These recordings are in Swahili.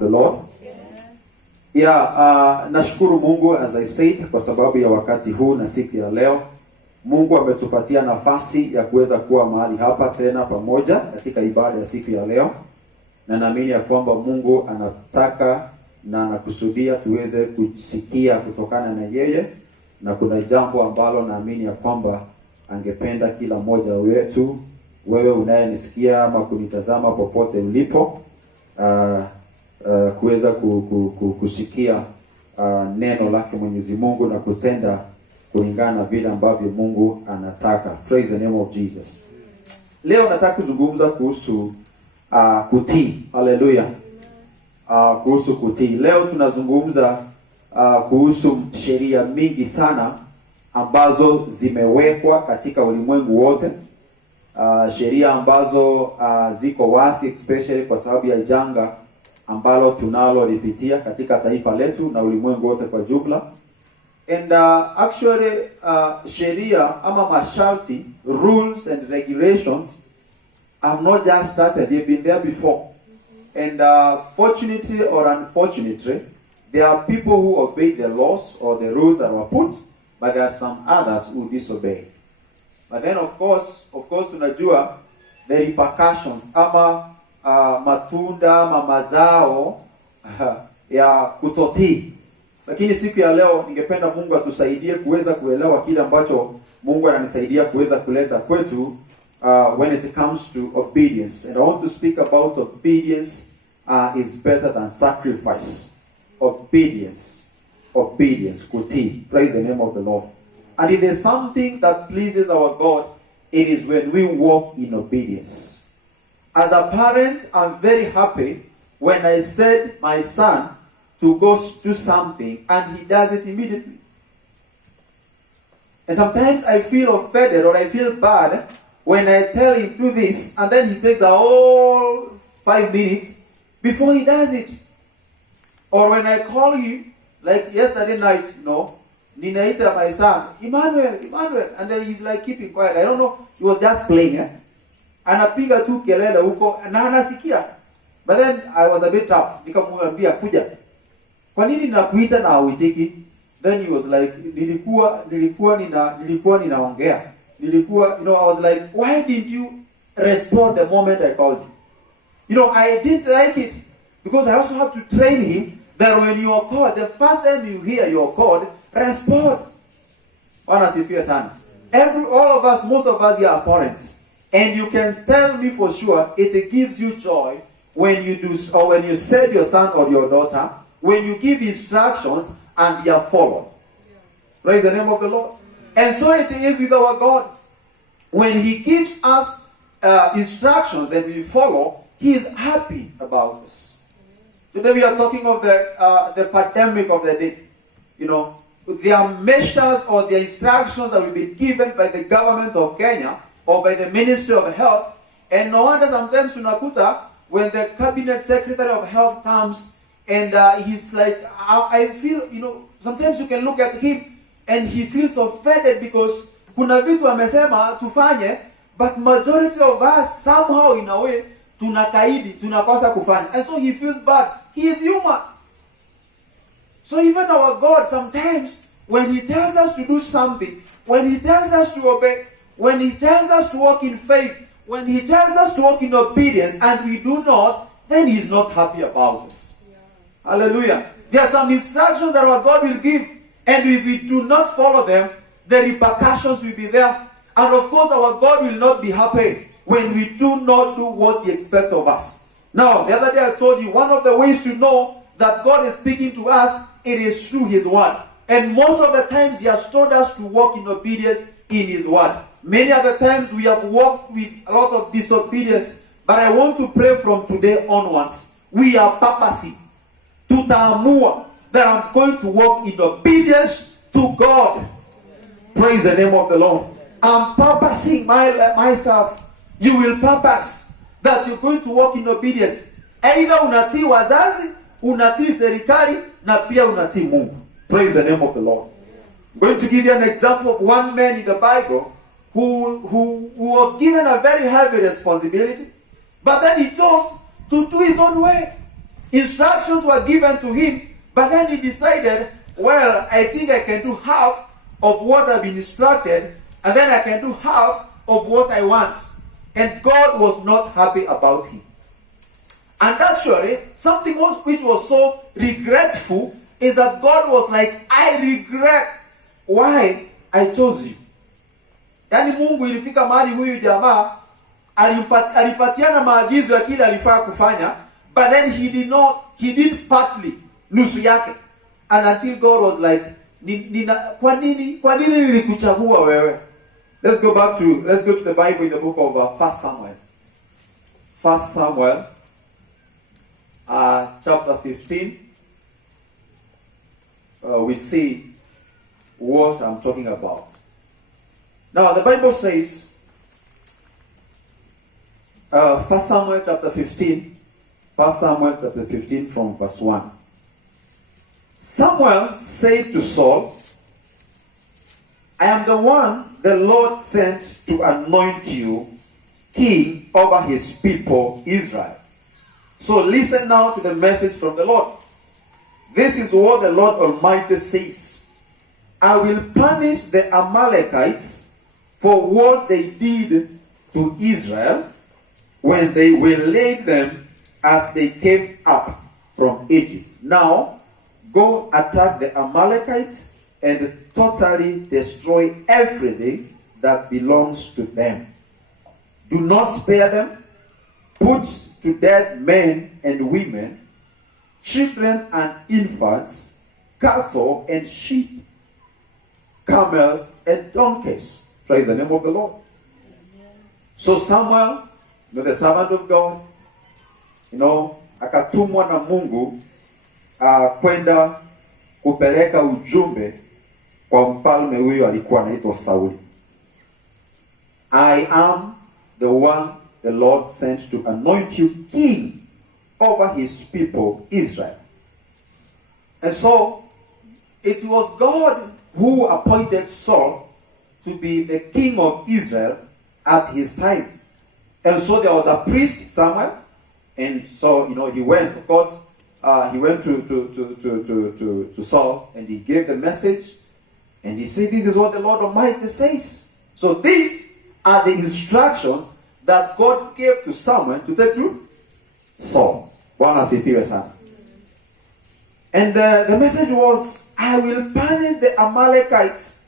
The Lord. Nashukuru Mungu, as I said, kwa sababu ya wakati huu na siku ya leo. Mungu ametupatia nafasi ya kuweza kuwa mahali hapa tena pamoja katika ibada ya siku ya leo. Na naamini ya kwamba Mungu anataka na anakusudia tuweze kusikia kutokana na yeye, na kuna jambo ambalo naamini ya kwamba angependa kila mmoja wetu, wewe unayenisikia ama kunitazama popote ulipo, kuweza kusikia neno lake Mwenyezi Mungu na kutenda kulingana na vile ambavyo Mungu anataka. Praise the name of Jesus. Leo nataka kuzungumza kuhusu kutii. Hallelujah. Kuhusu kutii. Leo tunazungumza kuhusu sheria mingi sana ambazo zimewekwa katika ulimwengu wote. Sheria ambazo ziko wazi, especially kwa sababu ya janga ambalo tunalolipitia katika taifa letu na ulimwengu wote kwa jumla. And actually sheria ama masharti, rules and regulations have not just started, they've been there before. And fortunately or unfortunately, there are people who obey the laws or the rules that were put, but there are some others who disobey. But then of course tunajua the repercussions ama matunda ama mazao ya kutotii. Lakini siku ya leo ningependa Mungu atusaidie kuweza kuelewa kile ambacho Mungu ananisaidia kuweza kuleta kwetu when it comes to obedience. And I want to speak about obedience is better than sacrifice. Obedience, kutii. Praise the name of the Lord. And if there's something that pleases our God, it is when we walk in obedience. As a parent, I'm very happy when I said my son to go do something and he does it immediately. And sometimes I feel offended or I feel bad when I tell him do this and then he takes a whole 5 minutes before he does it. Or when I call him, like yesterday night, ninaita my son, Emmanuel, and then he's like keeping quiet. I don't know, he was just playing. Anapiga tu kelele huko na anasikia. But then I was a bit tough. Nikamwambia kuja. Kwa nini nakuita na hauitiki? Then he was like, nilikuwa ninaongea. I was like, why didn't you respond the moment I called you? I didn't like it because I also have to train him that when you are called, the first time you hear you're called, respond. Bwana sifiwe sana. All of us, most of us here are parents. And you can tell me for sure, it gives you joy when you do, or when you send your son or your daughter, when you give instructions and they are followed. Yeah. Praise the name of the Lord. And so it is with our God. When he gives us instructions and we follow, he is happy about us. Today we are talking of the pandemic of the day. There are measures or the instructions that will be given by the government of Kenya or by the Ministry of Health. And no wonder sometimes unakuta when the Cabinet Secretary of Health comes and he's like, I feel, sometimes you can look at him and he feels offended because kuna vitu amesema tufanye, but majority of us somehow in a way tunakaidi, tunakosa kufanya. And so he feels bad. He is human. So even our God sometimes when he tells us to do something, when he tells us to obey, when he tells us to walk in faith, when he tells us to walk in obedience and we do not, then he is not happy about us. Yeah. Hallelujah. There are some instructions that our God will give, and if we do not follow them, the repercussions will be there. And of course our God will not be happy when we do not do what he expects of us. Now, the other day I told you, one of the ways to know that God is speaking to us, it is through his word. And most of the times he has told us to walk in obedience in his word. Many other times we have walked with a lot of disobedience, but I want to pray from today onwards. We are purposing, tutaamua that I'm going to walk in obedience to God. Praise the name of the Lord. I'm purposing myself. You will purpose that you're going to walk in obedience. Either unatii wazazi, unatii serikali, na pia unatii Mungu. Praise the name of the Lord. I'm going to give you an example of one man in the Bible who was given a very heavy responsibility, but then he chose to do his own way. Instructions were given to him, but then he decided, well, I think I can do half of what I've been instructed, and then I can do half of what I want. And God was not happy about him. And actually, something which was so regretful is that God was like, I regret why I chose you. Yaani Mungu ilifika mahali huyu jamaa alipatiana maagizo ya kile alifaa kufanya, but then he did partly, nusu yake. And until God was like, kwa nini nilikuchagua wewe? Let's go to the Bible in the book of 1 Samuel. 1 Samuel chapter 15. We see what I'm talking about. Now the Bible says, 1 Samuel chapter 15, 1 Samuel chapter 15 from verse 1. Samuel said to Saul, I am the one the Lord sent to anoint you king over his people Israel. So listen now to the message from the Lord. This is what the Lord Almighty says. I will punish the Amalekites for what they did to Israel when they waylaid them as they came up from Egypt. Now, go attack the Amalekites and totally destroy everything that belongs to them. Do not spare them. Put to death men and women, children and infants, cattle and sheep, camels and donkeys. Praise the name of the Lord. So Samuel, the servant of God, akatumwa na Mungu kwenda kupeleka ujumbe kwa mfalme huyo alikuwa anaitwa Sauli. I am the one the Lord sent to anoint you king over his people Israel. And so it was God who appointed Saul to be the king of Israel at his time. And so there was a priest, Samuel, and so he went. Of course, he went to Saul, and he gave the message, and he said, "This is what the Lord Almighty says." So these are the instructions that God gave to Samuel to take to Saul. Bwana asifiwe sana. And the message was, I will punish the Amalekites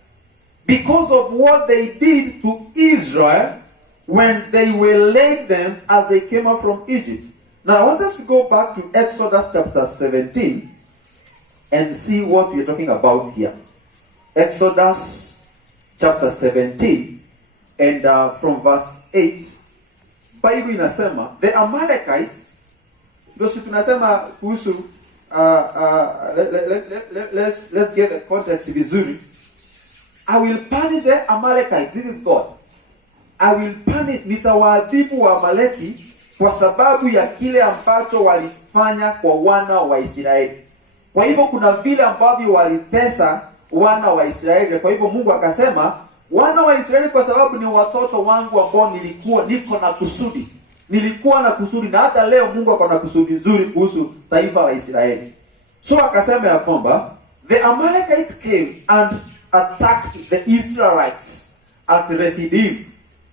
because of what they did to Israel when they waylaid them as they came up from Egypt. Now I want us to go back to Exodus chapter 17 and see what we're talking about here. Exodus chapter 17 and from verse 8, Bible inasema, the Amalekites, ndio tunasema kuhusu let's get the context vizuri. I will punish the Amalekites. This is God. I will punish, nitawaadhibu wa Amaleki kwa sababu ya kile ambacho walifanya kwa wana wa Israeli. Kwa hivyo kuna vile ambavyo walitesa wana wa Israeli. Kwa hivyo Mungu akasema, wana wa Israeli kwa sababu ni watoto wangu ambao niko na kusudi. Nilikuwa na kusudi, na hata leo Mungu ako na kusudi nzuri kuhusu taifa la Israeli. So akasema ya kwamba the Amalekites came and attacked the Israelites at Rephidim.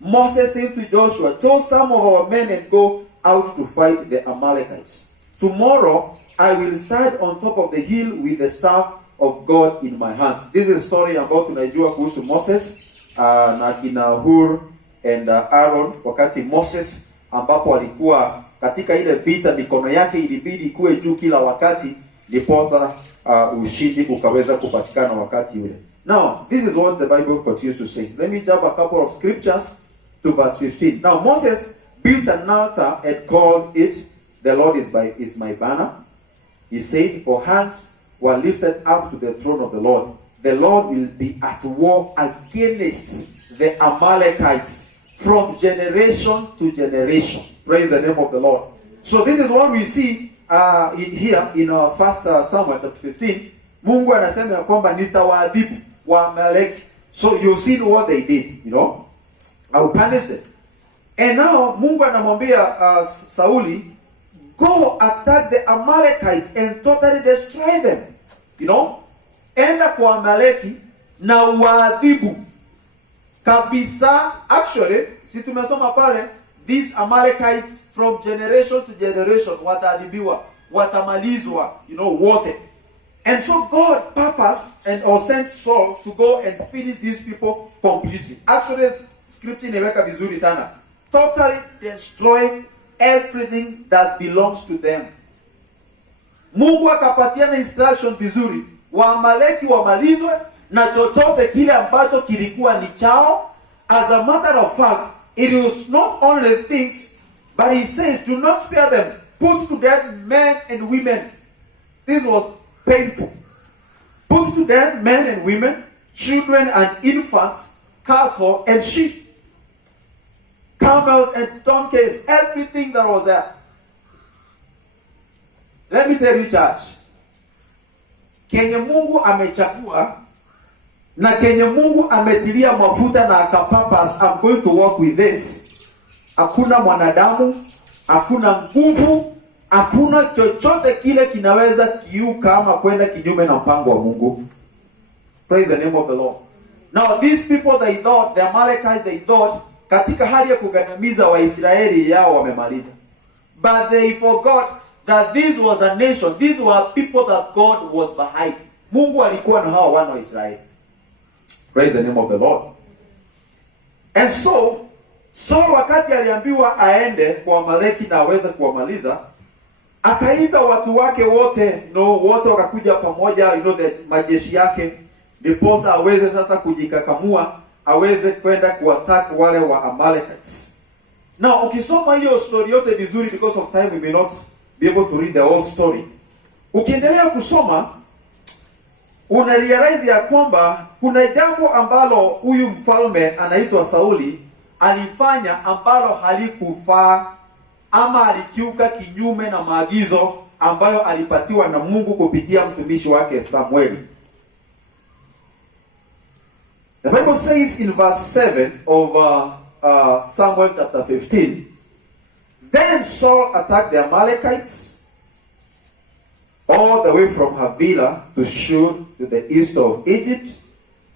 Moses said to Joshua, "Tell some of our men and go out to fight the Amalekites. Tomorrow I will stand on top of the hill with the staff of God in my hands." This is a story about tunajua kuhusu Moses na kina Hur and Aaron. Wakati Moses ambapo alikuwa katika ile vita, mikono yake ilibidi kuwe juu kila wakati, ndiposa ushindi ukaweza kupatikana wakati ule. Now, this is what the Bible continues to say. Let me jump a couple of scriptures to verse 15. Now, Moses built an altar and called it, "The Lord is my banner." He said, "For hands were lifted up to the throne of the Lord. The Lord will be at war against the Amalekites from generation to generation." Praise the name of the Lord. So this is what we see in our 1 Samuel chapter 15. Mungu anasema ya kwamba nitawaadhibu wa Amaleki. So you see what they did, I will punish them. And now Mungu anamwambia Sauli, go attack the Amalekites and totally destroy them. You know, enda kwa Amaleki na uadhibu kabisa. Actually, si tumesoma pale, these Amalekites from generation to generation wataadhibiwa, watamalizwa, you know, wote. And so God purposed and or sent Saul to go and finish these people completely. Actually, scripture inaweka vizuri sana. Totally destroy everything that belongs to them. Mungu akapatiana instruction vizuri, Waamaleki wamalizwe na chochote kile ambacho kilikuwa ni chao. As a matter of fact, it was not only things, but he says, do not spare them. Put to death men and women. This was painful. Put to death men and women, children and infants, cattle and sheep, camels and donkeys, everything that was there. Let me tell you, church, kenye Mungu amechagua na kenye Mungu ametilia mafuta na akapapas, I'm going to work with this. Hakuna mwanadamu, hakuna nguvu, hakuna chochote kile kinaweza kiuka ama kwenda kinyume na mpango wa Mungu. Praise the name of the Lord. Now these people, they thought, the Amalekites, they thought, katika hali ya kugandamiza Waisraeli yao wamemaliza. But they forgot that this was a nation. These were people that God was behind. Mungu alikuwa na hao wana wa Israeli. Praise the name of the Lord. And so, Saul wakati aliambiwa aende kwa Amaleki na aweze kuwamaliza, akaita watu wake wote, wote wakakuja pamoja, the majeshi yake, ndiposa aweze sasa kujikakamua, aweze kwenda kuattack wale wa Amalekites. Now, ukisoma hiyo story yote vizuri, because of time we may not be able to read the whole story. Ukiendelea kusoma, una realize ya kwamba kuna jambo ambalo huyu mfalme anaitwa Sauli alifanya ambalo halikufaa ama alikiuka kinyume na maagizo ambayo alipatiwa na Mungu kupitia mtumishi wake Samueli. The Bible says in verse 7 of Samuel chapter 15, then Saul attacked the Amalekites all the way from Havilah to Shur to the east of Egypt.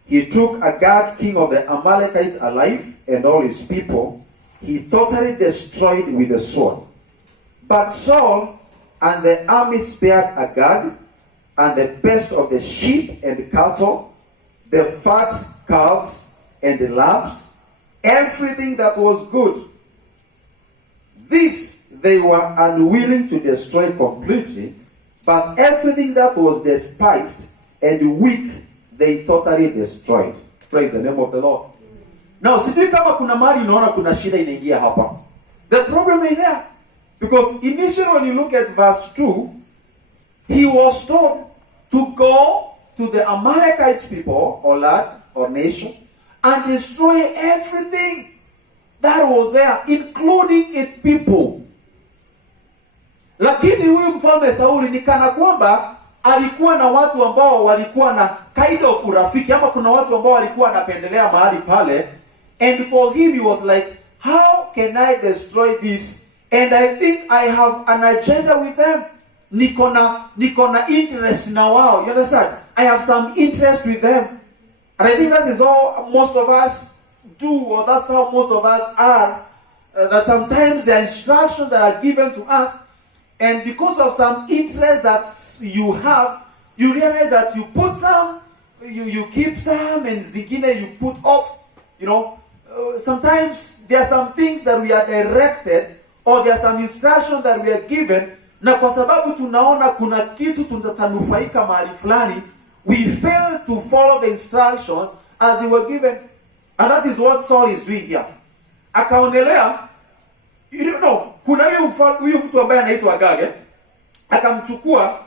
He took Agag, king of the Amalekites, alive, and all his people. He totally destroyed with the sword. But Saul and the army spared Agag and the best of the sheep and cattle, the fat calves and the lambs, everything that was good. This they were unwilling to destroy completely, but everything that was despised and weak, they totally destroyed. Praise the name of the Lord. Now, sijui kama kuna mali unaona kuna shida inaingia hapa. The problem is there. Because initially when you look at verse 2, he was told to go to the Amalekites people, or land, or nation, and destroy everything that was there, including its people. Lakini huyu mfalme Sauli ni kana kwamba alikuwa na watu ambao walikuwa na kind of urafiki, ama kuna watu ambao walikuwa wanapendelea mahali pale, and for him he was like, how can I destroy this? And I think I have an agenda with them. Niko na interest na wao. You understand? I have some interest with them. And I think that is all most of us do, or that's how most of us are. That sometimes the instructions that are given to us, and because of some interest that you have, you realize that you put some, you keep some, and zingine you put off. Sometimes there are some things that we are directed, or there are some instructions that we are given, na kwa sababu tunaona kuna kitu tunatanufaika mahali fulani, we fail to follow the instructions as they were given. And that is what Saul is doing here. Akaonelea, kuna huyu mtu ambaye anaitwa Agag, akamchukua,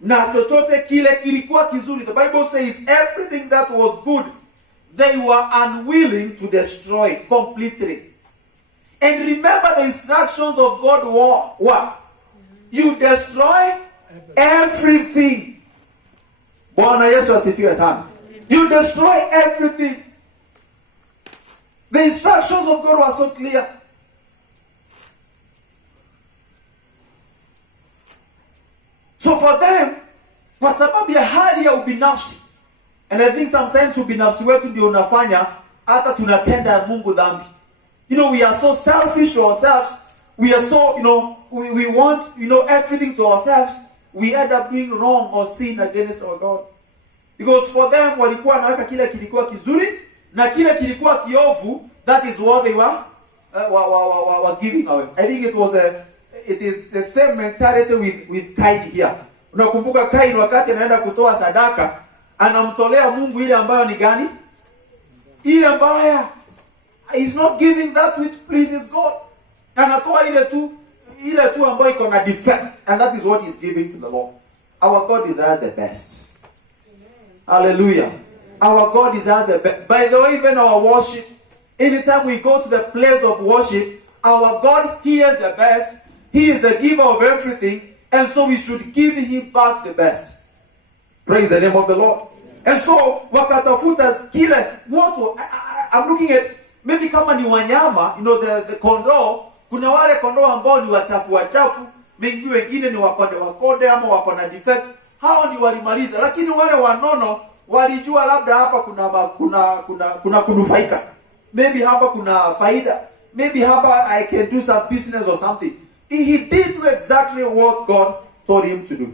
na chochote kile kilikuwa kizuri. The Bible says everything that was good, they were unwilling to destroy completely. And remember the instructions of God were, you destroy everything. Bwana Yesu asifiwe sana. You destroy everything. The instructions of God were so clear. So for them, kwa sababu ya hali ya ubinafsi, and I think sometimes ubinafsi wetu ndio unafanya hata tunatenda Mungu dhambi. You know, we are so selfish to ourselves. We are so, we want, everything to ourselves. We end up doing wrong or sin against our God. Because for them, walikuwa wanaweka kile kilikuwa kizuri na kile kilikuwa kiovu. That is what they were giving away. I think it is the same mentality with Cain here. Unakumbuka Cain wakati anaenda kutoa sadaka, anamtolea Mungu ile ambayo ni gani? Ile mbaya. He's not giving that which pleases God. Anatoa ile tu ambayo iko na defect, and that is what he's giving to the Lord. Our God desires the best. Hallelujah. Our God desires the best. By the way, even our worship, anytime we go to the place of worship, our God hears the best. He is the giver of everything, and so we should give him back the best. Praise the name of the Lord. And so wakatafuta kile watu, I'm looking at maybe kama ni wanyama, the kondoo, kuna wale kondoo ambao ni wachafu, wengine ni wakonde ama wako na defects. Hao ni walimaliza, lakini wale wanono walijua labda hapa kuna kunufaika. Maybe hapa kuna faida. Maybe hapa I can do some business or something. He did exactly what God told him to do.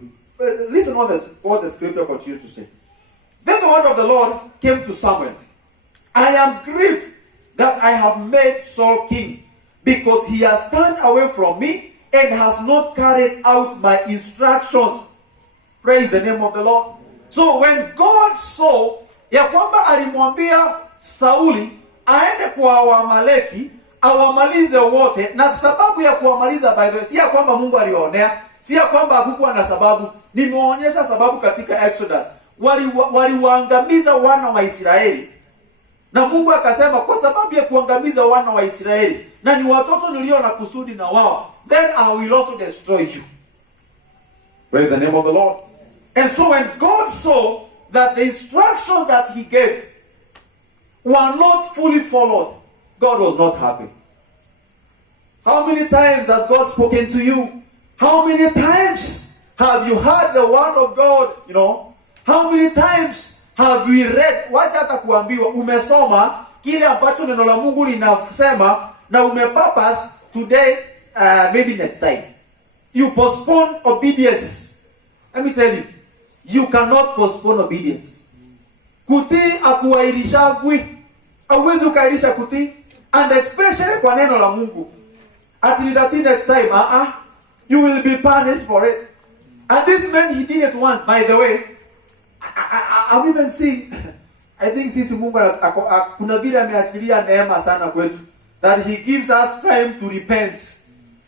Listen what the scripture continues to say. Then the word of the Lord came to Samuel. I am grieved that I have made Saul king, because he has turned away from me and has not carried out my instructions. Praise the name of the Lord. So when God saw ya kwamba alimwambia Sauli aende kwa Waamaleki awamalize wote, na sababu ya kuwamaliza, by the way, si ya kwamba Mungu aliwaonea, si ya kwamba hakukuwa na sababu. Nimeonyesha sababu katika Exodus. Waliwaangamiza wana wa Israeli, na Mungu akasema kwa sababu ya kuangamiza wana wa Israeli na ni watoto nilio na kusudi na wao, then I will also destroy you. Praise the name of the Lord. And so when God saw that the instructions that he gave were not fully followed, God was not happy. How many times has God spoken to you? How many times have you heard the word of God? How many times have we read? Wacha hata kuambiwa umesoma kile ambacho neno la Mungu linasema na umepurpose today, maybe next time. You postpone obedience. Let me tell you, you cannot postpone obedience. Kutii akuairishagwi. Hauwezi ukairisha kutii, and especially kwa neno la Mungu. Until that next time, you will be punished for it. And this man, he did it once. By the way, I'm even seeing, I think sisi Mungu kuna vile ameachilia neema sana kwetu, that he gives us time to repent,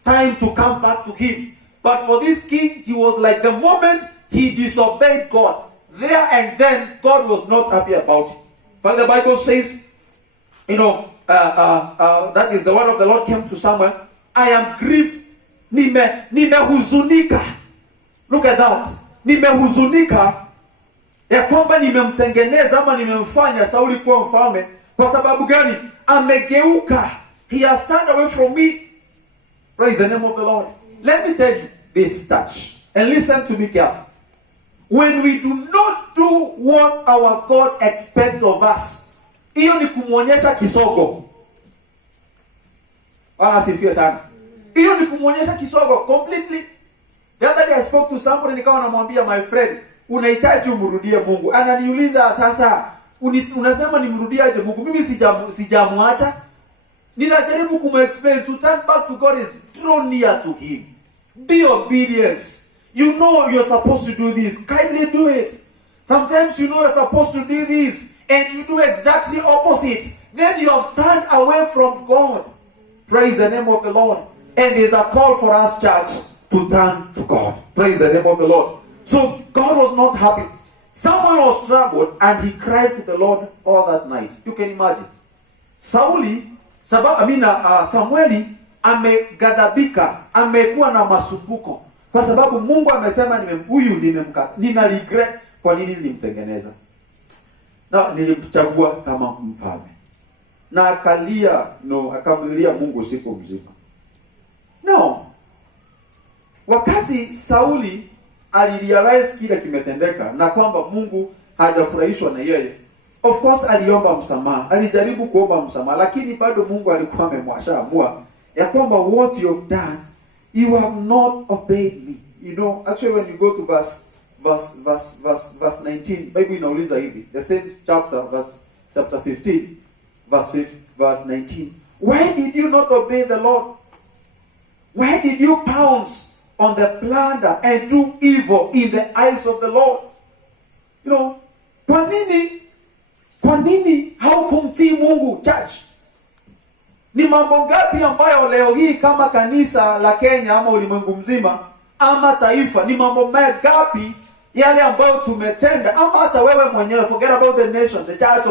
time to come back to him. But for this king, he was like, the moment he disobeyed God, there and then God was not happy about it. But the Bible says, that is the word of the Lord came to Samuel. I am grieved. Nimehuzunika. Look at that. Nimehuzunika ya kwamba nimemtengeneza ama nimemfanya Sauli kuwa mfalme. Kwa sababu gani? Amegeuka. He has turned away from me. Praise the name of the Lord. Let me tell you this touch. And listen to me carefully. When we do not do what our God expects of us, hiyo ni kumuonyesha kisogo. Bwana sifiwe sana. Hiyo ni kumuonyesha kisogo completely. The other day I spoke to somebody, nikawa namwambia, my friend, unahitaji umrudie Mungu. Ananiuliza sasa, unasema nimrudie aje Mungu? Mimi sijamuacha. Ninajaribu kumexplain, to turn back to God is draw near to him. Be obedience. You know you're supposed to do this. Kindly do it. Sometimes you know you're supposed to do this and you do exactly opposite. Then you have turned away from God. Praise the name of the Lord. And there's a call for us, church, to turn to God. Praise the name of the Lord. So God was not happy. Someone was troubled and he cried to the Lord all that night. You can imagine. Samueli amegadhabika, amekuwa na masumbuko kwa sababu Mungu amesema huyu nimemkata. Nina regret kwa nini nilimtengeneza. Na nilimchagua kama mfalme. Na akamlilia Mungu siku mzima. No. Wakati Sauli alirealize kile kimetendeka na kwamba Mungu hajafurahishwa na yeye. Of course aliomba msamaha, alijaribu kuomba msamaha, lakini bado Mungu alikuwa amemwashaamua ya kwamba what you have done, you have not obeyed me. You know, actually when you go to verse 19, Bible inauliza hivi, the same chapter, chapter 15, verse 19. Why did you not obey the Lord? Why did you pounce on the plunder and do evil in the eyes of the Lord? You know, kwa nini haukumtii Mungu, church? Ni mambo ngapi ambayo leo hii kama kanisa la Kenya ama ulimwengu mzima ama taifa, ni mambo ngapi yale ambayo tumetenda, ama hata wewe mwenyewe, forget about the nation, the church,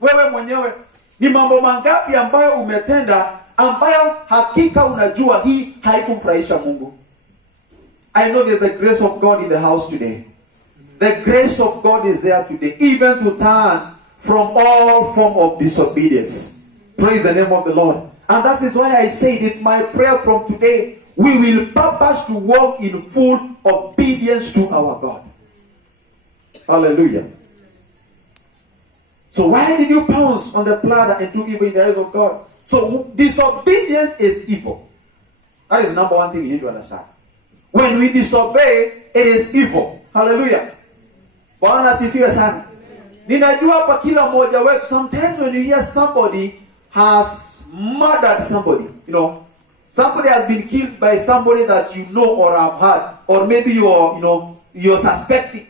wewe mwenyewe, ni mambo mangapi ambayo umetenda ambayo hakika unajua hii haikumfurahisha Mungu? I know there's the grace of God in the house today. The grace of God is there today, even to turn from all form of disobedience. Praise the name of the Lord. And that is why I say it's my prayer from today, we will purpose to walk in full obedience to our God. Hallelujah. So why did you pounce on the plunder and do evil in the eyes of God? So disobedience is evil. That is number one thing you need to understand. When we disobey, it is evil. Hallelujah. Bwana asifiwe sana. Ninajua hapa kila mmoja wetu, sometimes when you hear somebody has murdered somebody, you know, somebody has been killed by somebody that you know or have heard, or maybe you're suspecting.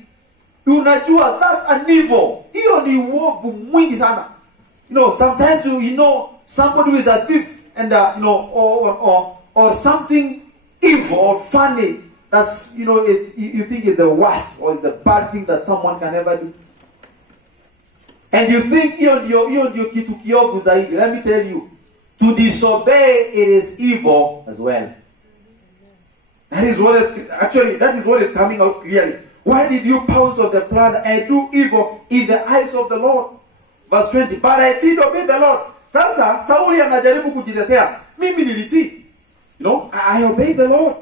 Unajua that's an evil. Hiyo ni uovu mwingi sana. You know, sometimes you know somebody who is a thief and or something evil or funny. That's, you know, if you think is the worst or is the bad thing that someone can ever do. And you think hiyo ndio kitu kiovu zaidi. Let me tell you, to disobey, it is evil as well. That is what is coming out clearly. Why did you pounce on the plunder and do evil in the eyes of the Lord? Verse 20. But I did obey the Lord. Sasa Sauli anajaribu kujitetea. Mimi nilitii. You know, I obeyed the Lord.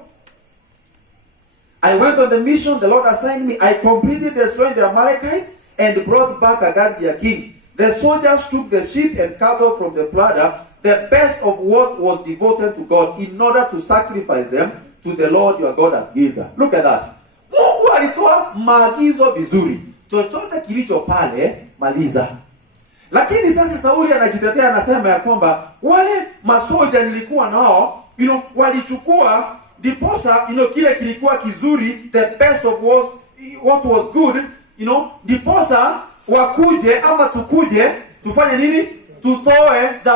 I went on the mission the Lord assigned me. I completely destroyed the Amalekites and brought back Agag their king. The soldiers took the sheep and cattle from the plunder, the best of what was devoted to God, in order to sacrifice them to the Lord your God at Gilgal. Look at that. Mungu alitoa maagizo vizuri. Chochote kilicho pale, maliza. Lakini sasa Sauli anajitetea, anasema ya kwamba wale masoldier nilikuwa nao, walichukua diposa, kile kilikuwa kizuri, the best of what was good, diposa wakuje ama tukuje tufanye nini? Tutoe